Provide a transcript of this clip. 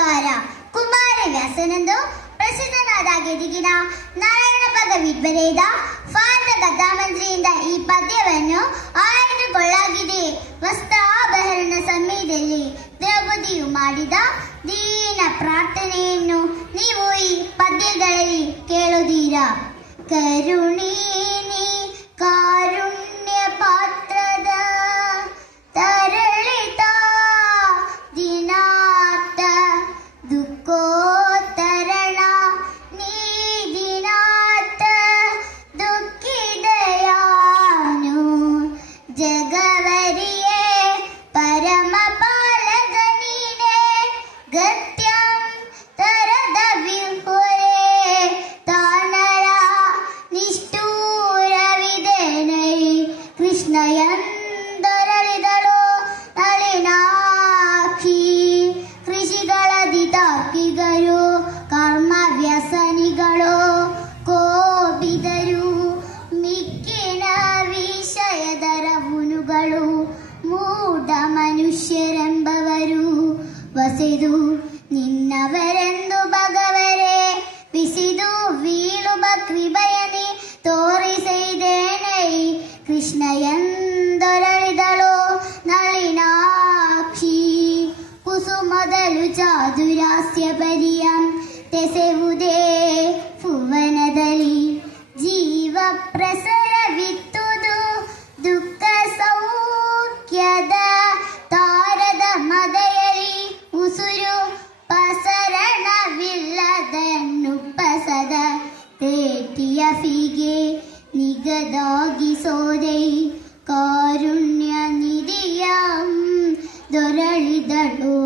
ನಮಸ್ಕಾರ. ಕುಮಾರವ್ಯಾಸನೆಂದು ಪ್ರಸಿದ್ಧನಾದ ಗೆದಿಗಿನ ನಾರಾಯಣ ಭಗವದ್ ಬರೆದ ಭಾರತ ಗದ್ಯಮಂತ್ರಿಯಿಂದ ಈ ಪದ್ಯವನ್ನು ಆಯ್ದುಕೊಳ್ಳಲಾಗಿದೆ. ವಸ್ತ್ರಾಭರಣ ಸಮಯದಲ್ಲಿ ದ್ರೌಪದಿಯು ಮಾಡಿದ ದೀನ ಪ್ರಾರ್ಥನೆಯನ್ನು ನೀವು ಈ ಪದ್ಯಗಳಲ್ಲಿ ಕೇಳುತ್ತೀರಾ. ಕರುಣೀನಿ ಕಾರುಣ್ಯ ಪಾತ್ರದ ತರಳಿತ ದಿನಾತ ದುಃಖೋತ್ತರಣ ನೀ ದಿನಾತ ದುಃಖಿದಯಾನು ಜಗವರಿಯೇ ಪರಮ ಪಾಲಕ ನೀನೇ ಗತ್ಯಂ ತರದ ವಿಹುರೇ ತಾನರ ನಿಷ್ಠೂರವಿದೇನೈ ಕೃಷ್ಣಯಂದರಳಿದಳು ನಳಿನಾಕ್ಷಿ ಕೃಷಿಗಳದಿತಾಕಿಗರು ಕರ್ಮ ವ್ಯಸನಿಗಳು ಕೋಪಿದರು ಮಿಕ್ಕಿನ ವಿಷಯದರ ಹುನುಗಳು ಮೂಢ ಮನುಷ್ಯರೆಂಬವರು ವಸೆದು ನಿನ್ನವರೆಂದು ಭಗವರೇ ಬಿಸಿದು ವೀಳುವ ಕೃಪೆಯನಿ ತೋರಿಸಿದೇನೈ ಕೃಷ್ಣ ಎಂದೊರಳಿದಳು ನಳಿನಾಕ್ಷಿ ಕುಸುಮದಲು ಚಾದುರಾಸ್ಯ ಪರಿಯಂ ತೆಸೆವುದೇ ಭುವನದಲ್ಲಿ ಜೀವ ಪ್ರಸರವಿತ್ತುದು ದುಃಖ ಸೌಖ್ಯದ ತಾರದ ಮದಯಲಿ ಉಸುರು ಪಸರಣವಿಲ್ಲದನ್ನುಪ್ಪಸದ ತೇಟಿಯ ಫಿಗೆ ನಿಗದಾಗಿಸೋದೈ ಕಾರುಣ್ಯ ನಿಧಿಯಂ ದೊರಳಿದಳು